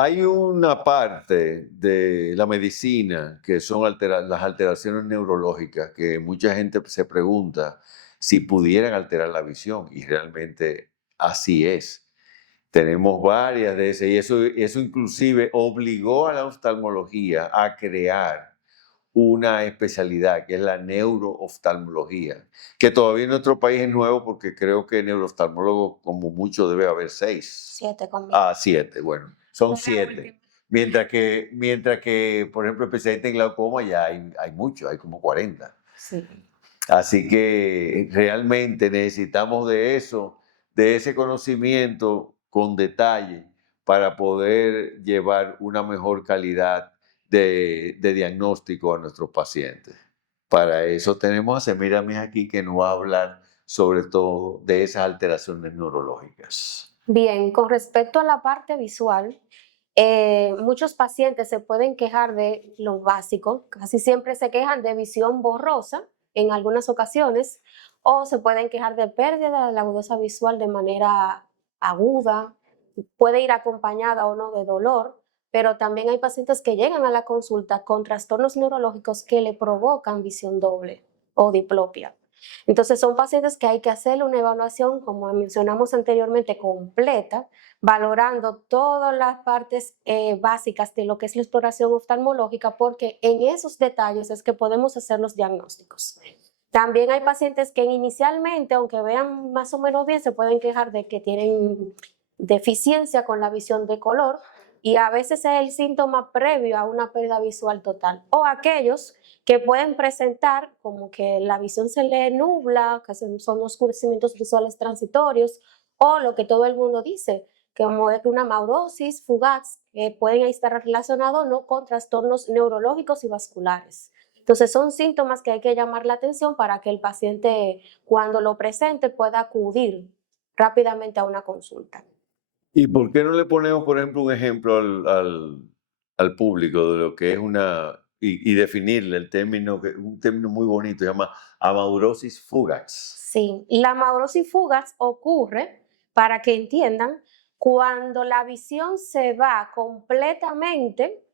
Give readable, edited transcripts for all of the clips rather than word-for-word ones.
Hay una parte de la medicina que son las alteraciones neurológicas que mucha gente se pregunta si pudieran alterar la visión y realmente así es. Tenemos varias de esas y eso inclusive obligó a la oftalmología a crear una especialidad que es la neurooftalmología, que todavía en nuestro país es nuevo porque creo que neurooftalmólogos como mucho debe haber 6. 7 conmigo. Ah, 7, bueno, son Fue la 7. última. Mientras que, por ejemplo, especialistas en glaucoma ya hay muchos, hay como 40. Sí. Así que realmente necesitamos de eso, de ese conocimiento con detalle para poder llevar una mejor calidad de diagnóstico a nuestros pacientes. Para eso tenemos a Semiramis aquí que nos va a hablar sobre todo de esas alteraciones neurológicas. Bien, con respecto a la parte visual, muchos pacientes se pueden quejar de lo básico, casi siempre se quejan de visión borrosa en algunas ocasiones, o se pueden quejar de pérdida de la agudeza visual de manera aguda, puede ir acompañada o no de dolor, pero también hay pacientes que llegan a la consulta con trastornos neurológicos que le provocan visión doble o diplopia. Entonces son pacientes que hay que hacerle una evaluación, como mencionamos anteriormente, completa, valorando todas las partes básicas de lo que es la exploración oftalmológica, porque en esos detalles es que podemos hacer los diagnósticos. También hay pacientes que inicialmente, aunque vean más o menos bien, se pueden quejar de que tienen deficiencia con la visión de color, y a veces es el síntoma previo a una pérdida visual total. O aquellos que pueden presentar como que la visión se le nubla, que son oscurecimientos visuales transitorios, o lo que todo el mundo dice, como es una maurosis fugaz, que pueden estar relacionados no con trastornos neurológicos y vasculares. Entonces son síntomas que hay que llamar la atención para que el paciente, cuando lo presente, pueda acudir rápidamente a una consulta. ¿Y por qué no le ponemos, por ejemplo, un ejemplo al público de lo que es y definirle el término, un término muy bonito, se llama amaurosis fugax? Sí, la maurosis fugaz ocurre, para que entiendan, cuando la visión se va completamente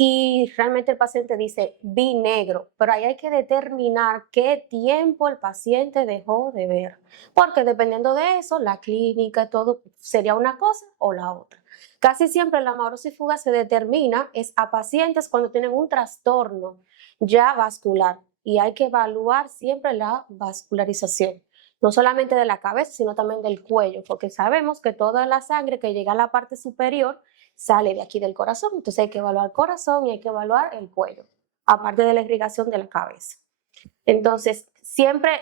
y realmente el paciente dice, vi negro, pero ahí hay que determinar qué tiempo el paciente dejó de ver, porque dependiendo de eso, la clínica y todo sería una cosa o la otra. Casi siempre la maurosis fugaz se determina es a pacientes cuando tienen un trastorno ya vascular, y hay que evaluar siempre la vascularización, no solamente de la cabeza, sino también del cuello, porque sabemos que toda la sangre que llega a la parte superior sale de aquí del corazón, entonces hay que evaluar el corazón y hay que evaluar el cuello, aparte de la irrigación de la cabeza. Entonces, siempre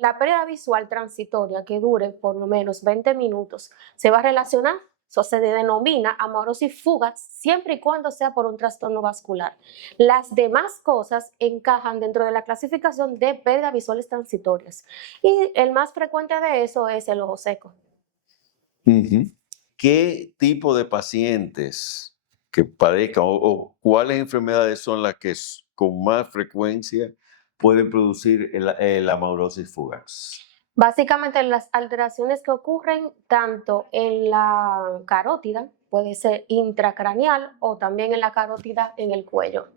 la pérdida visual transitoria que dure por lo menos 20 minutos se va a relacionar, eso se denomina amaurosis fugaz, siempre y cuando sea por un trastorno vascular. Las demás cosas encajan dentro de la clasificación de pérdidas visuales transitorias. Y el más frecuente de eso es el ojo seco. Ujú. ¿Qué tipo de pacientes que padezcan o cuáles enfermedades son las que con más frecuencia pueden producir la amaurosis fugaz? Básicamente las alteraciones que ocurren tanto en la carótida, puede ser intracraneal o también en la carótida en el cuello.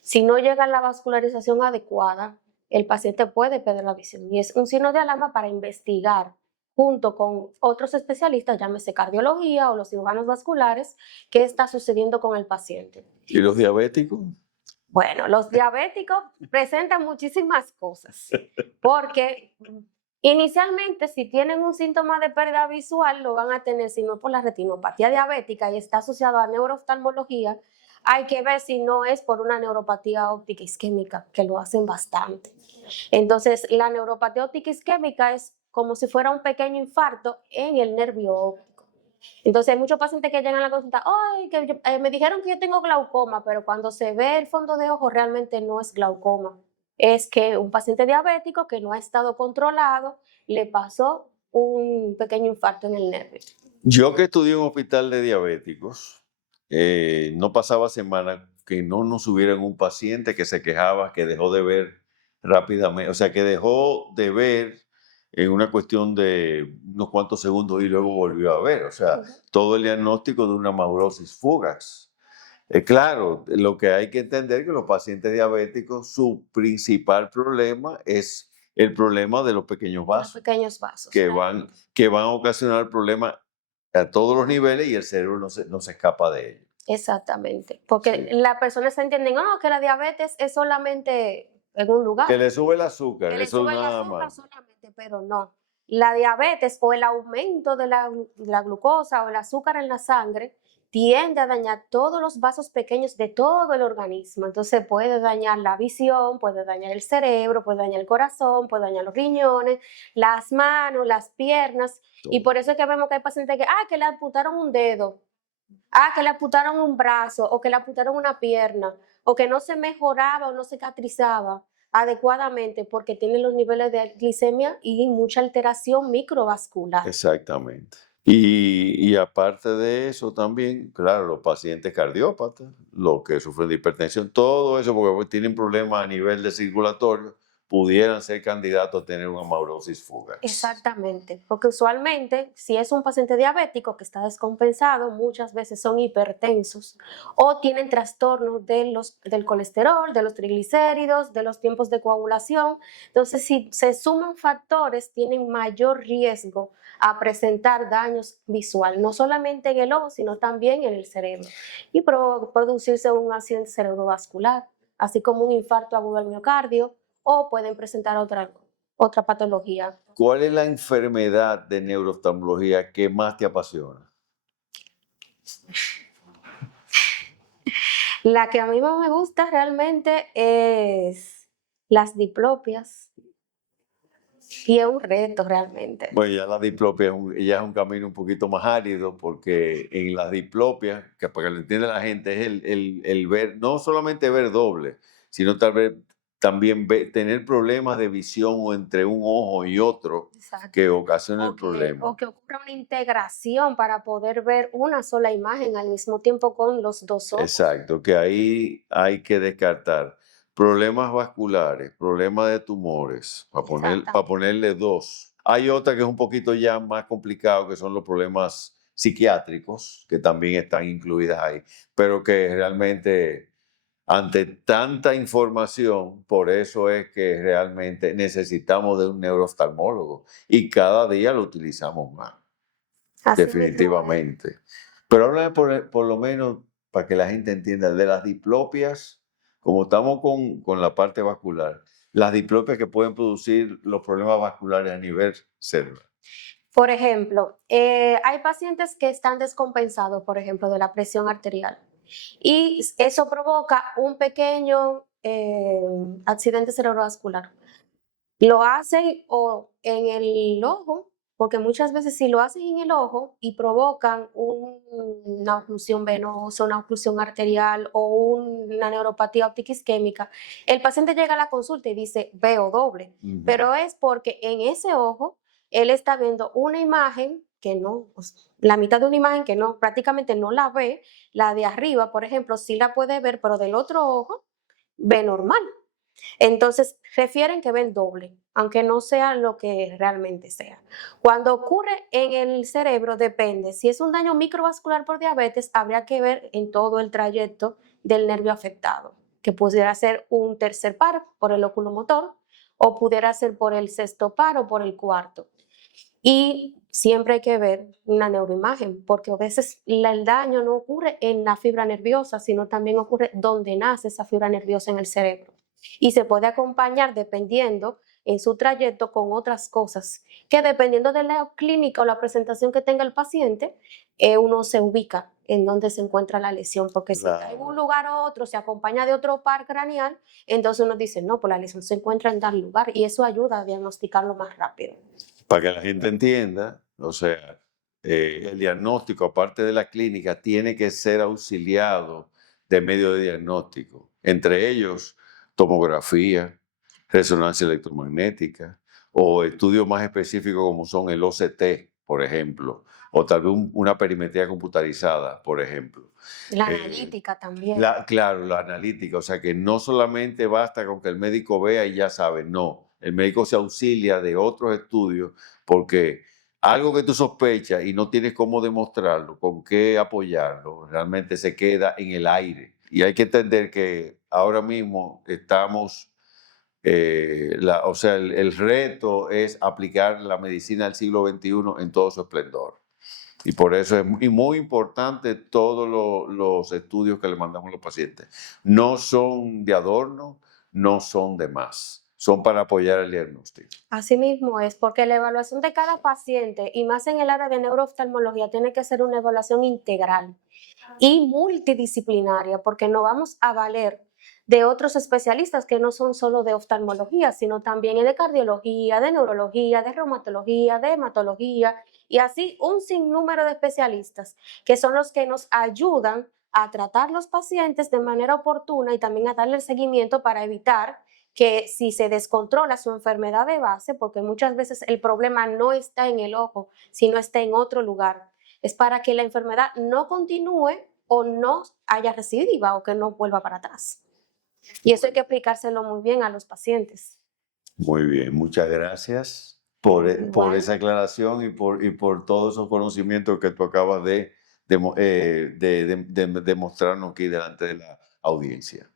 Si no llega la vascularización adecuada, el paciente puede perder la visión y es un signo de alarma para investigar junto con otros especialistas, llámese cardiología o los cirujanos vasculares, qué está sucediendo con el paciente. ¿Y los diabéticos? Bueno, los diabéticos presentan muchísimas cosas, porque inicialmente si tienen un síntoma de pérdida visual lo van a tener, si no por la retinopatía diabética y está asociado a neurooftalmología, hay que ver si no es por una neuropatía óptica isquémica, que lo hacen bastante. Entonces, la neuropatía óptica isquémica es como si fuera un pequeño infarto en el nervio óptico. Entonces hay muchos pacientes que llegan a la consulta, ay, me dijeron que yo tengo glaucoma, pero cuando se ve el fondo de ojo realmente no es glaucoma. Es que un paciente diabético que no ha estado controlado le pasó un pequeño infarto en el nervio. Yo que estudié en un hospital de diabéticos, no pasaba semana que no nos hubieran un paciente que se quejaba que dejó de ver rápidamente, o sea, que dejó de ver en una cuestión de unos cuantos segundos y luego volvió a ver. O sea, Ujú. todo el diagnóstico de una amaurosis fugax. Claro, lo que hay que entender es que los pacientes diabéticos, su principal problema es el problema de los pequeños De los vasos, pequeños vasos, que claro. van, que van a ocasionar problemas a todos los niveles y el cerebro no se escapa de ello. Exactamente, porque Sí. las personas entienden, no, que la diabetes es solamente en un Que lugar, le sube el que azúcar, le eso sube el nada azúcar más. solamente, pero no. La diabetes o el aumento de la glucosa o el azúcar en la sangre tiende a dañar todos los vasos pequeños de todo el organismo. Entonces puede dañar la visión, puede dañar el cerebro, puede dañar el corazón, puede dañar los riñones, las manos, las piernas. Y Todo. por eso es que vemos que hay pacientes que le amputaron un dedo. Que le amputaron un brazo o que le amputaron una pierna o que no se mejoraba o no cicatrizaba adecuadamente porque tiene los niveles de glicemia y mucha alteración microvascular. Exactamente. Y aparte de eso también, claro, los pacientes cardiópatas, los que sufren de hipertensión, todo eso porque tienen problemas a nivel de circulatorio, pudieran ser candidatos a tener una amaurosis fugax. Exactamente, porque usualmente si es un paciente diabético que está descompensado, muchas veces son hipertensos o tienen trastornos del colesterol, de los triglicéridos, de los tiempos de coagulación. Entonces, si se suman factores, tienen mayor riesgo a presentar daños visual, no solamente en el ojo, sino también en el cerebro y producirse un accidente cerebrovascular, así como un infarto agudo al miocardio o pueden presentar otra patología. ¿Cuál es la enfermedad de neurooftalmología que más te apasiona? La que a mí más me gusta realmente es las diplopias y es un reto realmente. Bueno, ya la diplopia ya es un camino un poquito más árido porque en las diplopias, que para que lo entienda la gente, es el ver, no solamente ver doble, sino tal vez también tener problemas de visión o entre un ojo y otro Exacto. que ocasiona el O problema. que ocurra una integración para poder ver una sola imagen al mismo tiempo con los dos ojos. Exacto, que ahí hay que descartar problemas vasculares, problemas de tumores, para Exactamente. ponerle dos. Hay otra que es un poquito ya más complicado, que son los problemas psiquiátricos, que también están incluidas ahí, pero que realmente ante tanta información, por eso es que realmente necesitamos de un neurooftalmólogo y cada día lo utilizamos más. Así mismo es. Definitivamente. Pero háblame por lo menos para que la gente entienda, de las diplopias, como estamos con la parte vascular, las diplopias que pueden producir los problemas vasculares a nivel cerebral. Por ejemplo, hay pacientes que están descompensados, por ejemplo, de la presión arterial. Y eso provoca un pequeño accidente cerebrovascular. Lo hacen o en el ojo, porque muchas veces si lo hacen en el ojo y provocan una oclusión venosa, una oclusión arterial o una neuropatía óptica isquémica, el paciente llega a la consulta y dice, veo doble, Ujú. pero es porque en ese ojo él está viendo una imagen que no, la mitad de una imagen que no, prácticamente no la ve, la de arriba, por ejemplo, sí la puede ver, pero del otro ojo ve normal. Entonces, refieren que ven doble, aunque no sea lo que realmente sea. Cuando ocurre en el cerebro, depende. Si es un daño microvascular por diabetes, habría que ver en todo el trayecto del nervio afectado, que pudiera ser un tercer par por el oculomotor o pudiera ser por el sexto par o por el cuarto. Y siempre hay que ver una neuroimagen, porque a veces el daño no ocurre en la fibra nerviosa, sino también ocurre donde nace esa fibra nerviosa en el cerebro. Y se puede acompañar dependiendo en su trayecto con otras cosas, que dependiendo de la clínica o la presentación que tenga el paciente, uno se ubica en donde se encuentra la lesión, porque si está en un Claro. lugar o otro, se acompaña de otro par craneal, entonces uno dice, no, pues la lesión se encuentra en tal lugar y eso ayuda a diagnosticarlo más rápido. Para que la gente entienda, o sea, el diagnóstico, aparte de la clínica, tiene que ser auxiliado de medios de diagnóstico, entre ellos tomografía, resonancia electromagnética o estudios más específicos como son el OCT, por ejemplo, o tal vez una perimetría computarizada, por ejemplo. La Eh, analítica también. claro, la analítica, o sea que no solamente basta con que el médico vea y ya sabe, no, el médico se auxilia de otros estudios porque algo que tú sospechas y no tienes cómo demostrarlo, con qué apoyarlo, realmente se queda en el aire. Y hay que entender que ahora mismo estamos, o sea, el reto es aplicar la medicina del siglo XXI en todo su esplendor. Y por eso es muy importante todos los estudios que le mandamos a los pacientes. No son de adorno, no son de más, son para apoyar el diagnóstico. Así mismo es, porque la evaluación de cada paciente, y más en el área de neurooftalmología, tiene que ser una evaluación integral y multidisciplinaria, porque no vamos a valer de otros especialistas que no son solo de oftalmología, sino también de cardiología, de neurología, de reumatología, de hematología, y así un sinnúmero de especialistas que son los que nos ayudan a tratar los pacientes de manera oportuna y también a darle el seguimiento para evitar que si se descontrola su enfermedad de base, porque muchas veces el problema no está en el ojo, sino está en otro lugar, es para que la enfermedad no continúe o no haya recidiva o que no vuelva para atrás. Y eso hay que aplicárselo muy bien a los pacientes. Muy bien, muchas gracias por esa aclaración y por todos esos conocimientos que tú acabas de demostrarnos aquí delante de la audiencia.